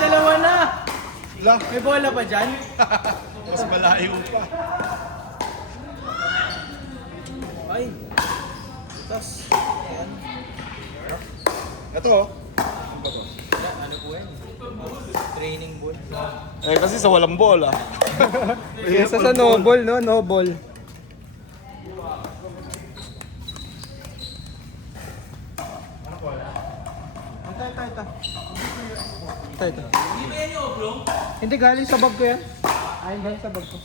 Dalawa na! La, May bola pa dyan? mas malayo pa. Ay! Tapos, ayan. Ito oh. Ano po yan? Training ball. Eh kasi sa walang bola. Kesa sa noble, no? Noble. Ito. Hindi, galing sa bag ko yan. Ay, galing sa bag ko.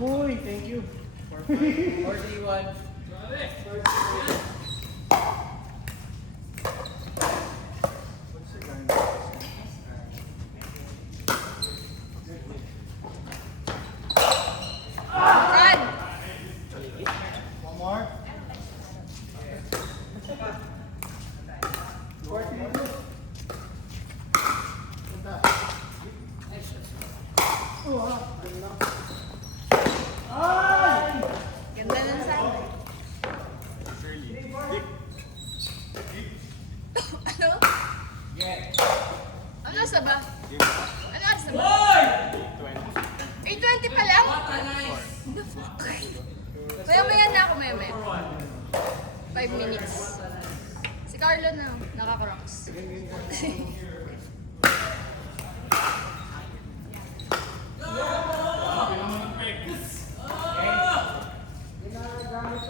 Uy, thank you. 41. Ganda nun sa akin. Ano? Ano oras na ba? Ano oras na ba? 8:20 pa lang? The fuck? Maya-maya na ako, maya-maya. 5 minutes. Si Carlo na, nakaka-rocks.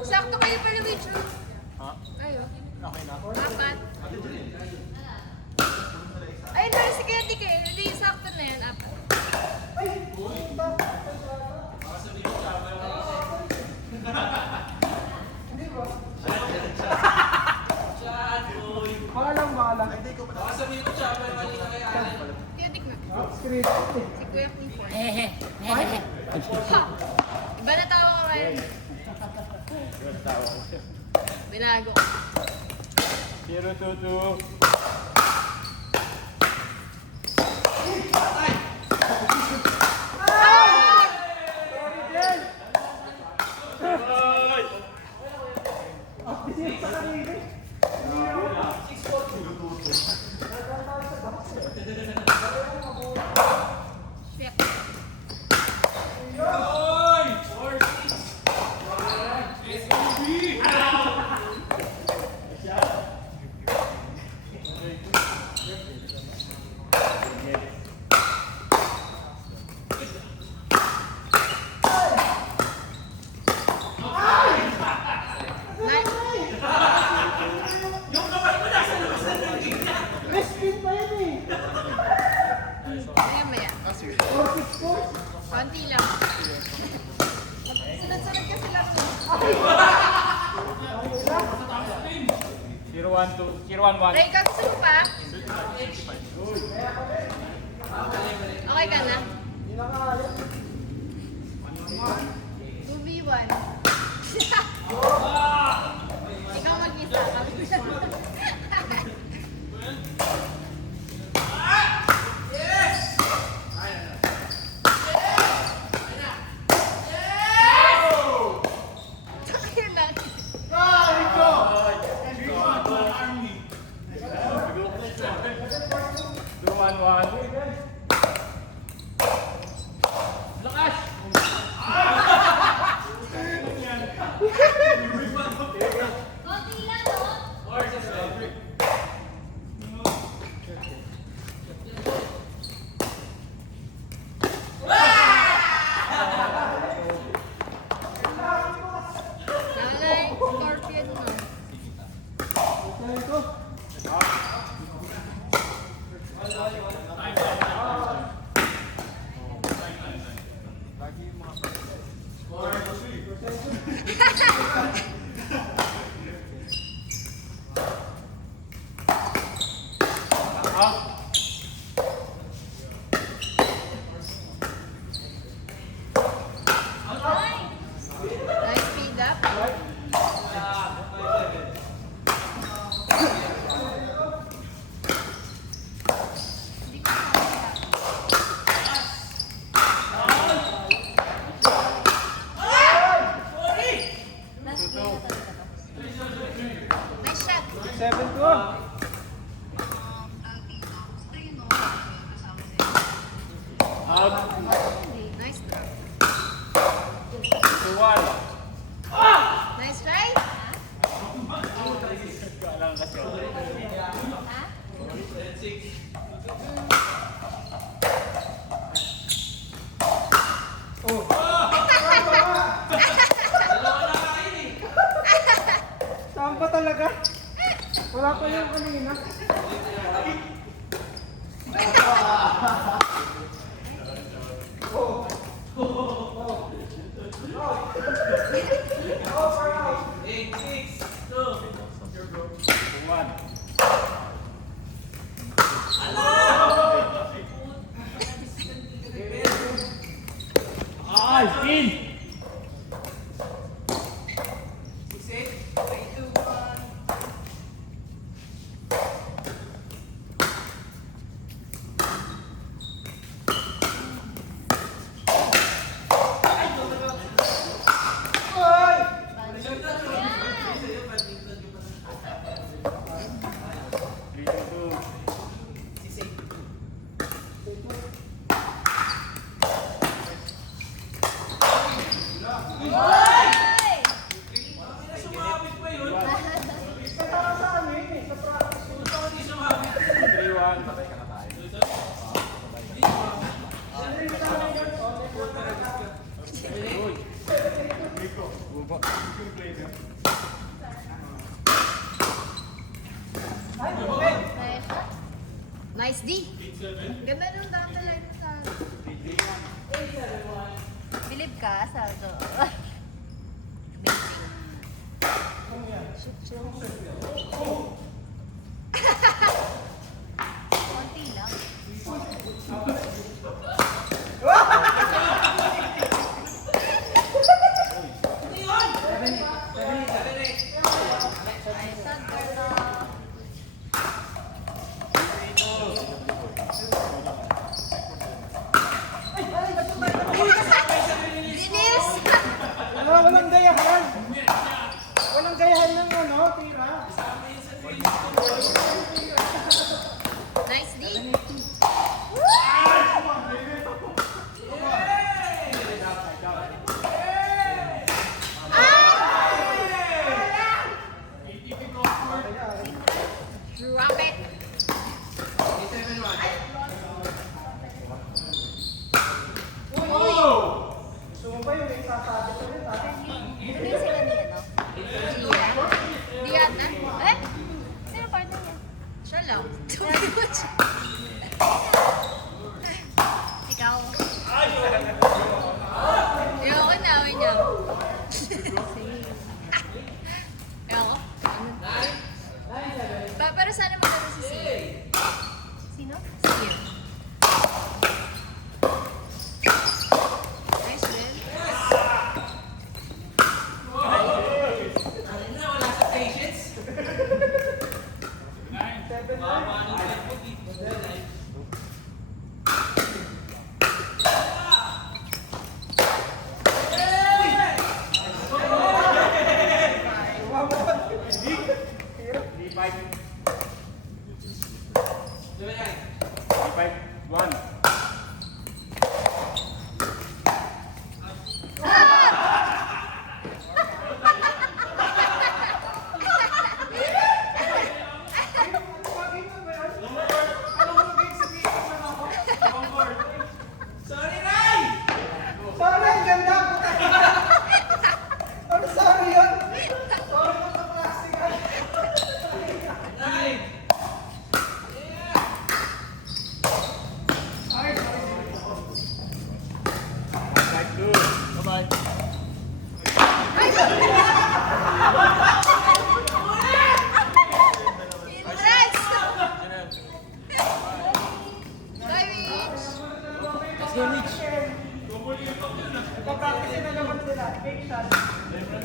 Sakto kayo pala, Wicho. Kayo. Apat. Ay, no, si Kuya Dik eh. Hindi, sakto na yan. Apat. Balang. Kuya Dik na. Script. Si Kuya Pinfor. Ha! Iba na tao ko ngayon. Binago ko. 0-2-2. Shit. Spin pa yan eh. Maya-maya. Konti lang. Sunod-sunod kasi lang. 0-1-2. Ray, gusto mo pa? Okay ka na? 2v1. Ikaw mag-isa. Tayo lang. Konti lang, no? Nanay, scorpion mo. Nice speed up. Hindi ko makakita. Nice shot. 7-2. Nice throw. 2-1. Nice try. Saan pa talaga? Wala pa yung kanina. Ganda nung dami light sa... Bilib ka sa ito. Shoot, shoot. Konti lang. Linis! Walang gayahan. Walang gayahan ng ano, tira. Nice D. Drop it. Sumpa yung isasabi ko rin ha. Hindi sila ni ano? Dian? Dian na? Eh? Sino partner niya? Siya lang. Ikaw. Ayoko na, awin niya. Ayoko. Pero sana maganda si Sia. Sino? Sia. Nice win. Sorry, ang ganda. Ano sorry yun? Sorry mo sa plastic. Interest! Bye, Rich! Papractice na naman sila. Fake shot. Nice try!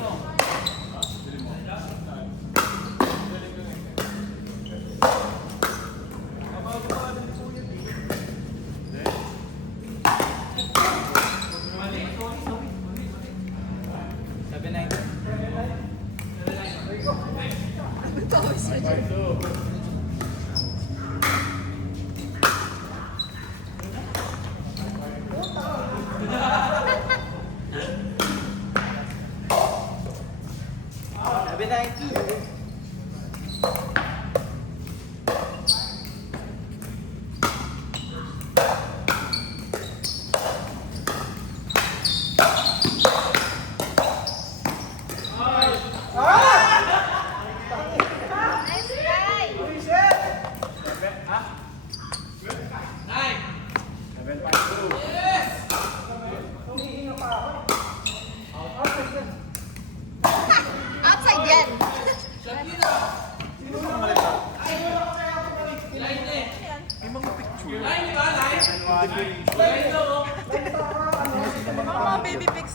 Outside yan!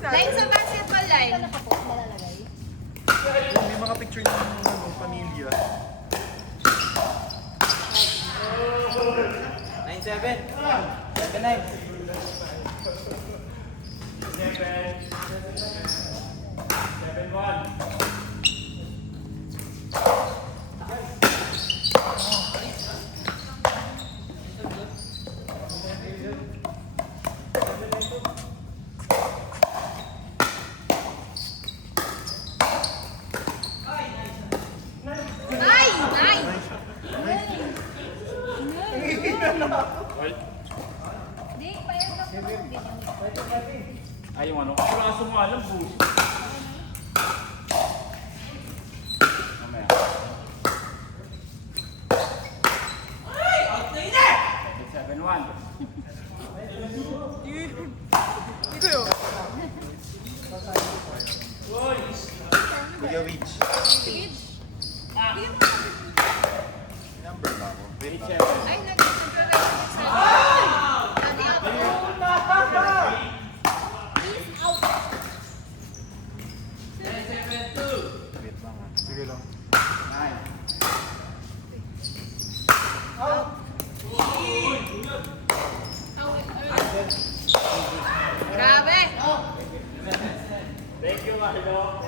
Line sa basketball line. May mga picture ng ano, pamilya. 9-7. 7-9. Ay! Ay! Di, payag lang naman. Ay, yung ano, kaso mo alam, bullshit. Mamaya. Ay! Out na yun eh! 7-1. 이거요. Kuya Witch. Number ba ako? Ay, nag-record sa Daddy ako. Peace out. Wait lang ah. Sige lang. Grabe. Thank you, Marlo.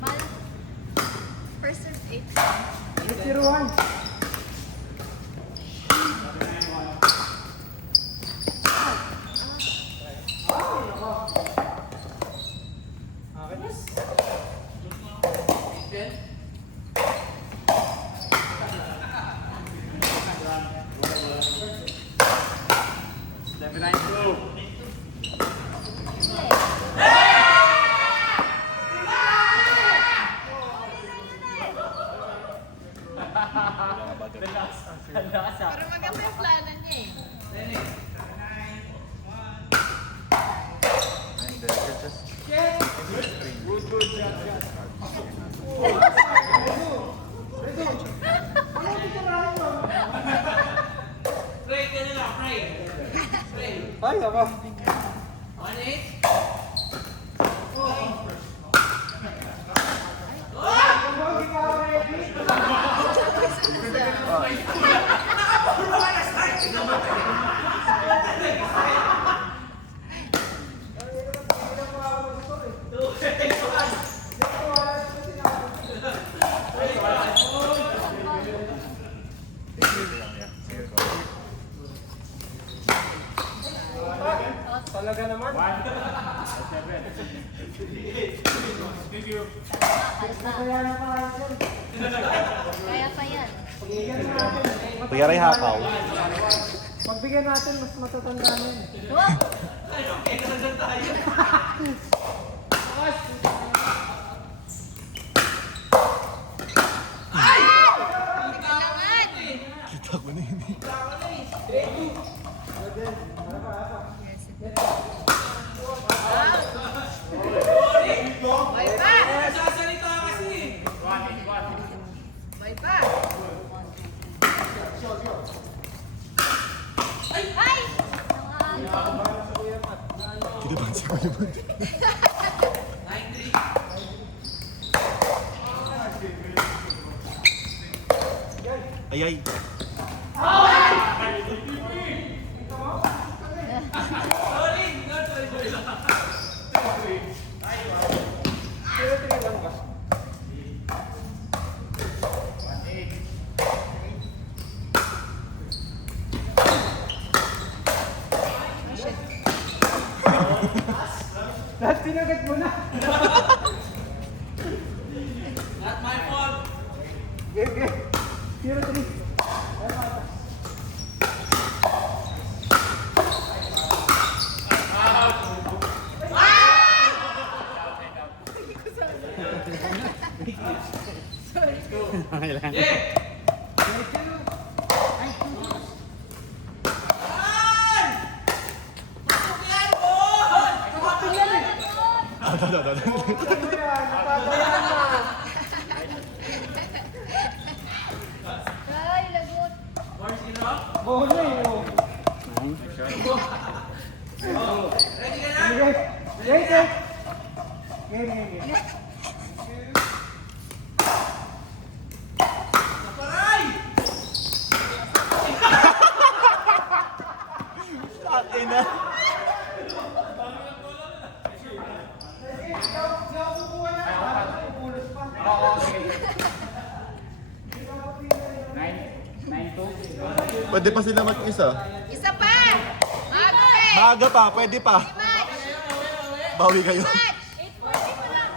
Mal. First serve 8. 0-1. Pero maganda yung plano niya eh. And you're just... Ay, ako. Talaga naman. Kaya pa yan. Kuya Ray Hakaw. Pagbigyan natin, mas matatanda na yun. Wah! Kailangan! Kita ko na yun eh. Bay pa! Bay pa! Ay! Kinabahan si Kuya Bud. Ay ay. Lahat sinagat mo na. Not my fault. Game, game. 0-3. Ay, lagot! Bohol na eh. oh. Game, game, game. Game, game, game. Ina. Pwede pa sila mag-isa. Isa pa! Bago eh! Maaga pa, pwede pa. Match! Bawi kayo. Match! 8:40 pa lang!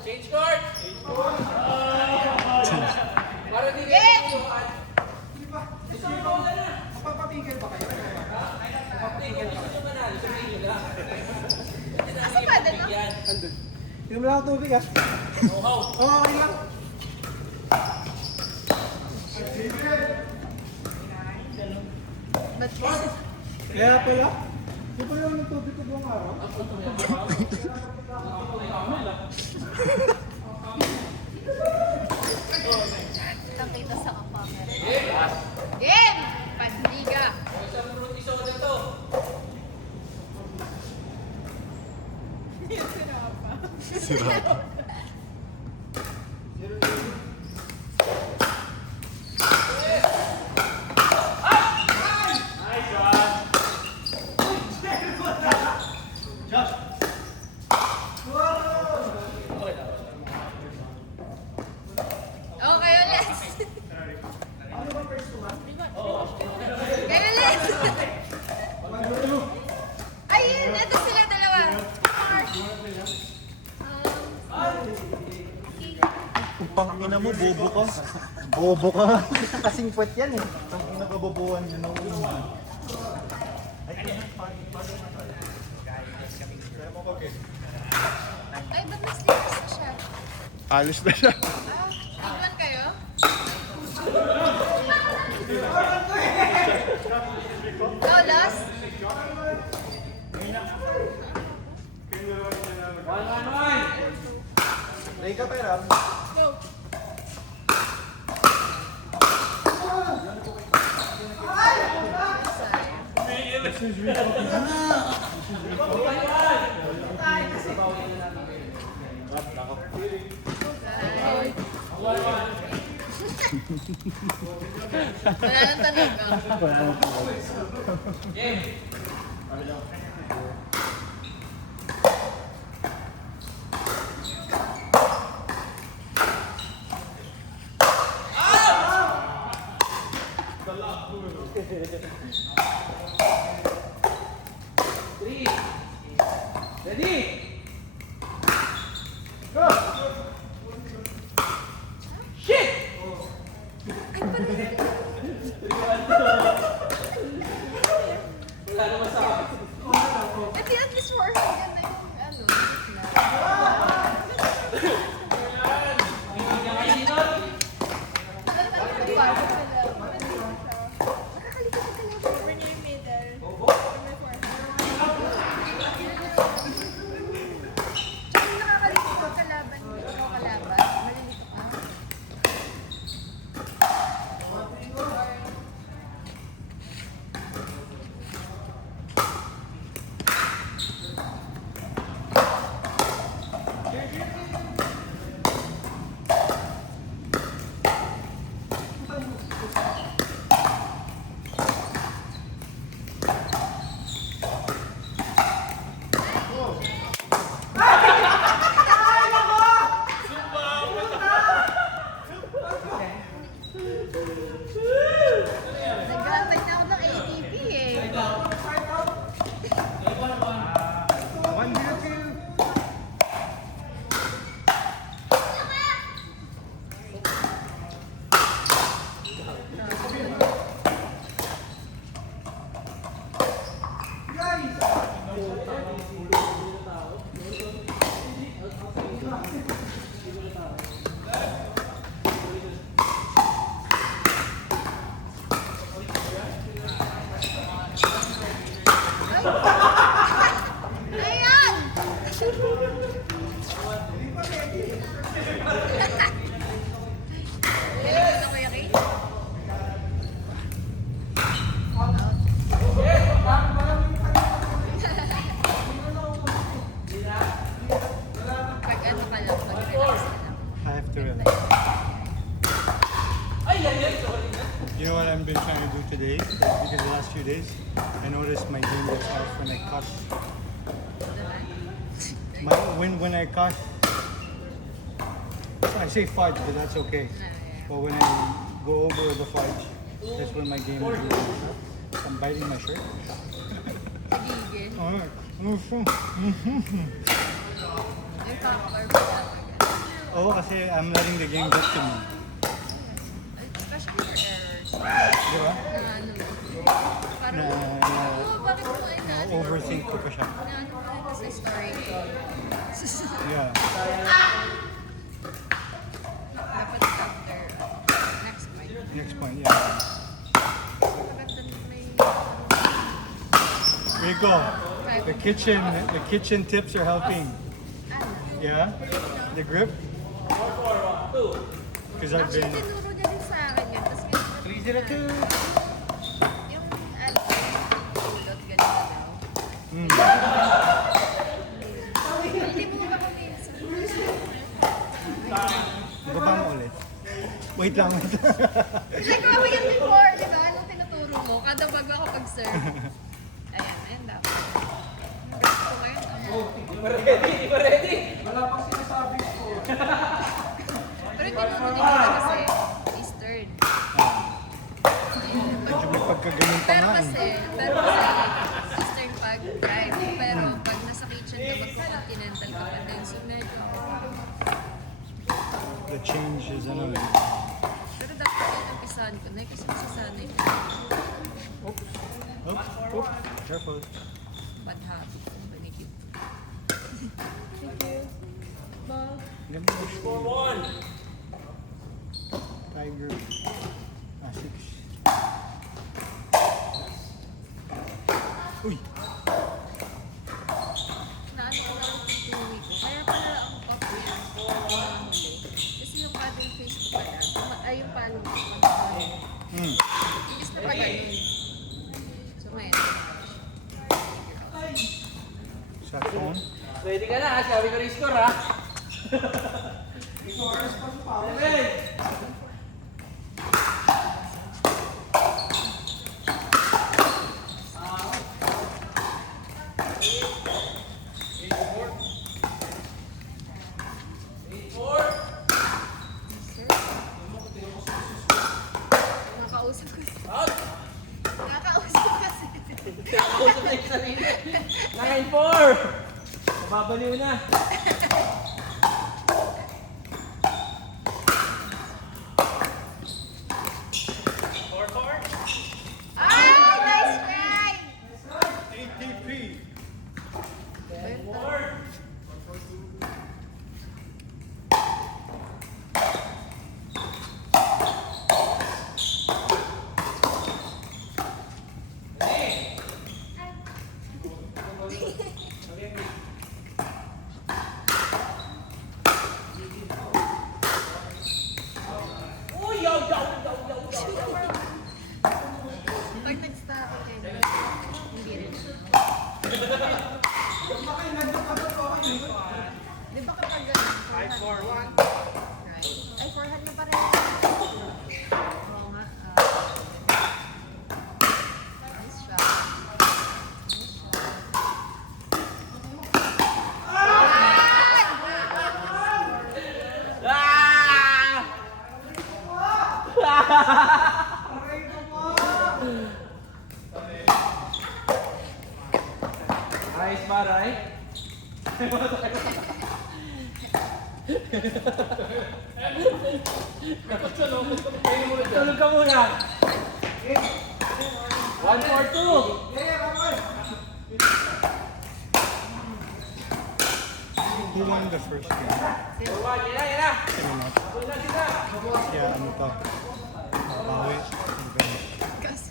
Change court. Game! Mapapapigil ba kayo? Andun. Inom lang ako tubig ah. Oo, okay lang. Ba't Kaya pala, di ba yung tubig ko buong araw? nakita sa camera? Game! Pandiga! Okay, ulit. Kayo ulit. Ayun, ito sila dalawa. Upang ina mo, bobo ka. Bobo ka. Kasing puwet yan eh. Ang ina kabobohan yun ng una. Ay, ba't mas lipas na siya? Alis na siya. Iwan kayo? Oh, last? Lay ka pera. Wala nang tanong ka. Ready? At at least forehead yan na yung ano. Na. Nakakalito ka kalaban. Ikaw kalaban. Malilito ka. Nag-grantay na ako ng ATP eh. One zero kill. Ayan! Nilagyan ako yung cake. Pag ano ka lang, pag relax ka lang. I have to relax. You know what I've been trying to do today? Because the last few days, I noticed my game gets off when I cuss. When I cuss, I say fudge, but that's okay. But when I go over the fudge, that's when my game is really. I'm biting my shirt. Nagigil. Alright. Yung cocker ba talaga? Oh, kasi I'm letting the game get to me. Especially for errors. Di ba? Na ano. Parang, Na oh, bakit mo ay na ano? overthink ko pa siya. Na ano kasi sa story ko. Yeah. Dapat after next point. Next point, yeah. Maganda na may Rico, the kitchen tips are helping. Yeah? The grip? Because I've Actually, been... tinuro niya din sa akin yan. Tapos ganito. 302. Yung ulot, ganito daw. Hindi mo ba kami Baba mo ulit. Wait lang. like, kami yan before, di ba? Anong tinuturo mo? Kada bago ako pag-serve. Ayan, dapat. Gusto ko ngayon. Di ba ready? Pero tinuro din ko kasi Eastern. Medyo may pagkagaling pa Pero nga kasi, Eastern pag drive. Pero pag nasa kitchen ka, magko-continental ka pa din. So medyo, The change is ano. pero dapat yun ang pisahan ko na kasi masasanay ko. Oops. Careful. Bad habit. Manigit. Ganda mo siya. 4-1. Tiger. 6. Uy! Naano ko lang yung 2 weeks. Kaya pala ang pop niya. Huli. Kasi yung paddle face ko pala. Ay, yung palong ko. Imbis na pa ganun. So, may Shot phone. Ready ka na, sabi ko rin score ha. Seven. Nakakausap ko. Out. Nakakausap kasi. Kausap na yung sarili. 9-4. Mababaliw na. Ay! Nice try! ATP! Pag nag-stop, okay. Hindi rin. Di ba kapag ganun? 5-4-1. Right. Ay, forehand na pa rin. Oo nga. Nice shot. Nice shot. Ah! Ayos ba, Ray? Tulog ka muna. 1-4-2. Who won the first game? Yan na. Sino na? Yeah, ano pa? Bawi. Revenge. Kasi,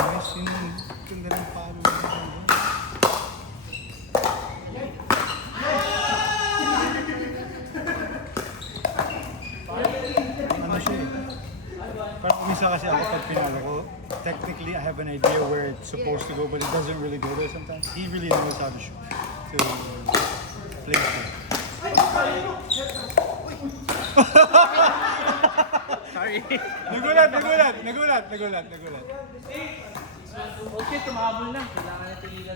Nice yung ganda ng palo. Ano siya eh? Parang umisa kasi ako pag pinalo ko, technically I have an idea where it's supposed to go but it doesn't really go there sometimes. He really knows how to place it. Sorry. Nagulat. Okay, tumahabol na. Kailangan na tigilan.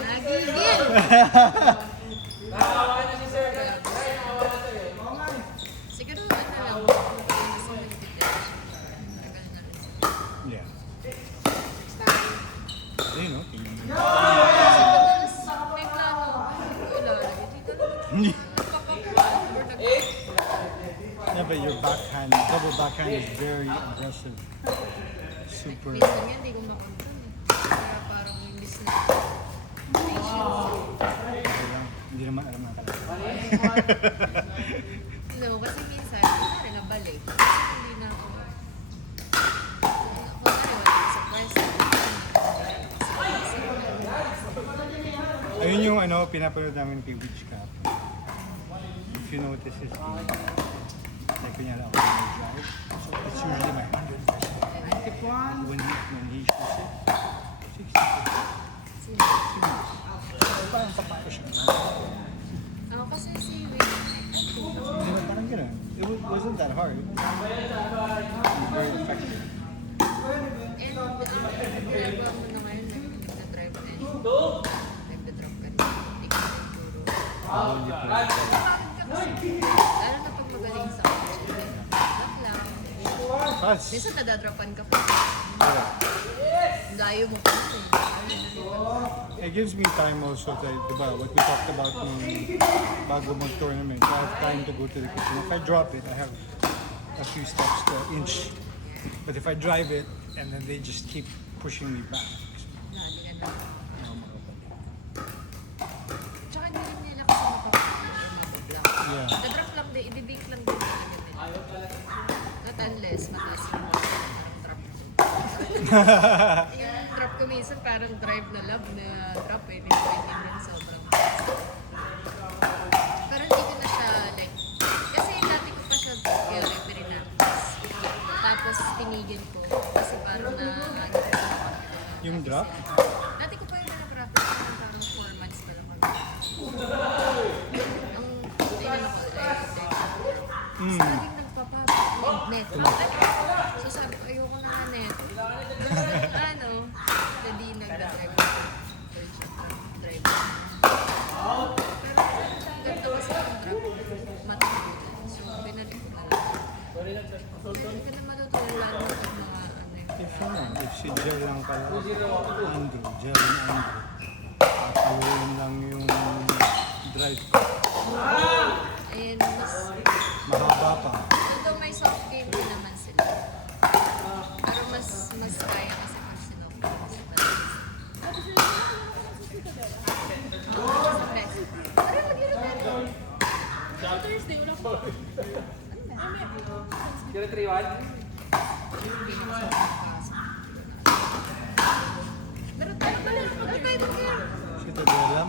nagigil! Nakawawa na si Sir. Ray, nakawawa na sa'yo. Siguro Yeah, but your backhand, double backhand is very aggressive. Super. Minsan nga, hindi ko makontrol eh. Kaya parang imbis na Hindi naman alam natin. no, kasi minsan, hindi na nabalik. Hindi na ako. Ako na surprise. Ayun yung ano, pinapanood namin kay Witch Cap. If you notice his like kunyari ako nag-drive. So it's usually my 100%. When he shoots it, 60. Parang papalo siya. Ako kasi si Wayne, Hindi na parang gano'n. Wasn't that hard. Very effective. and ginagawa mo na ngayon, nag-drive na yun. Nag-drop ka na. Hindi ka nagturo. Lalo na pag magaling sa kotse. Drop lang. Fast. Minsan nadadropan ka pa. Layo mo pa na eh. It gives me time also to, diba, what we talked about nung bago mag-tournament. I have time to go to the kitchen. If I drop it, I have a few steps to inch. But if I drive it, and then they just keep pushing me back. Lali ka na. Tsaka hindi rin nila kasi mapapagod lang. Yeah. Na-drop lang din, i-debate lang din talaga nila. Not unless mataas yung parang drop. Yung drop ko minsan parang drive na love na drop eh. Hindi ko din sobrang parang hindi ko na siya like, kasi dati ko pa siya referee na. Tapos tinigil ko kasi parang na Yung drop? dati ko pa yung na-practice parang 4 months pa lang kami. Ang tingin ako, laging nagpapanet. So sabi ko, ayoko na na net. Ano, hindi nag-drive. Drive. Pero ganito kasi ang drop, matapos. So binalik ko na lang. Hindi ka na matutunan lalo ng mga ano yung If si Jel lang pala, Andrew, Jel and Andrew, papaluin lang yung drive ko. ayun, mas Mahaba pa. although may soft game din naman sila. Pero mas kaya kasi pag sinok. Tara, mag-inom natin. Thursday, wala ko. Kira 3-1? Pero tayo pala, mag-tayo ng game. Si Tadelam,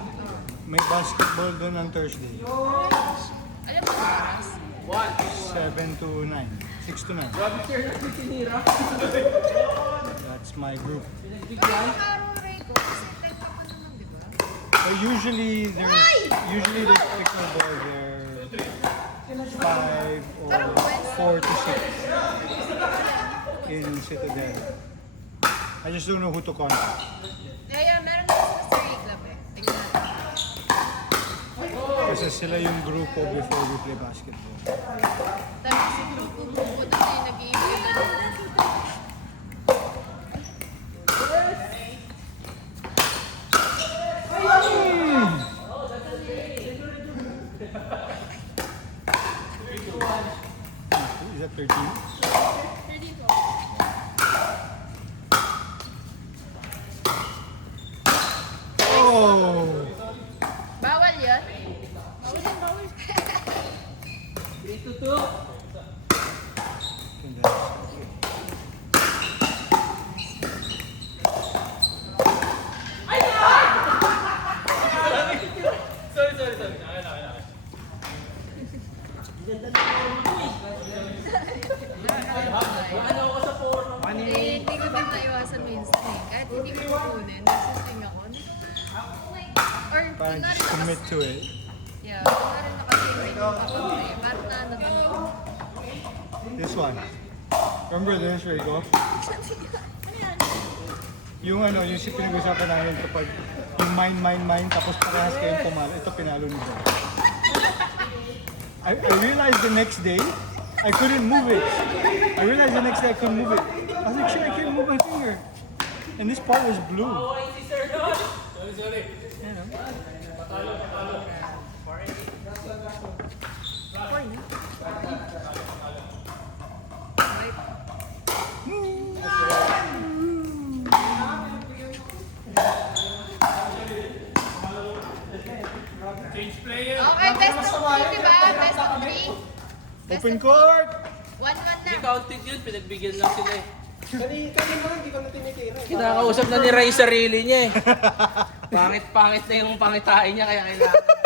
may basketball doon ang Thursday. Alam mo ang oras? 7 to 9. 6 to 9. Grabe sir, nagsisinira. That's my group. Parang parang Ray ko, kasi 10 pa pa naman, di ba? But usually they pickleball there 5 or 4 to 6 in Citadel. I just don't know who to contact. Yeah, meron na sa Surrey Club eh. Tingnan natin. Kasi sila yung grupo before we play basketball. Tapos yung grupo ko doon ay nag-iibig. Is that 13? Oh! Bawal yun? 3-2. Ano ako sa 4? Hindi ko din naiwasan minsan eh. Kahit hindi ko kukunin, nasusing ako. Or Parang kunwari just commit to it. Yeah, kunwari nakasing yung kapag parang na This one. Remember this, Rico? Yung ano, yung si pinag-usapan namin kapag yung mine, tapos parehas kayong pumalo. Ito pinalo ni Joe. I realized the next day, I couldn't move it. I realized the next day I couldn't move it. I was like, shit, I can't move my finger. And this part was blue. You know? Open court! 1-1 Hindi na. counted yun, pinagbigyan lang sila eh. Kanina hindi ko na tinitira. Kinakausap na ni Ray sarili niya eh. Pangit-pangit na yung pangitain niya kaya kailangan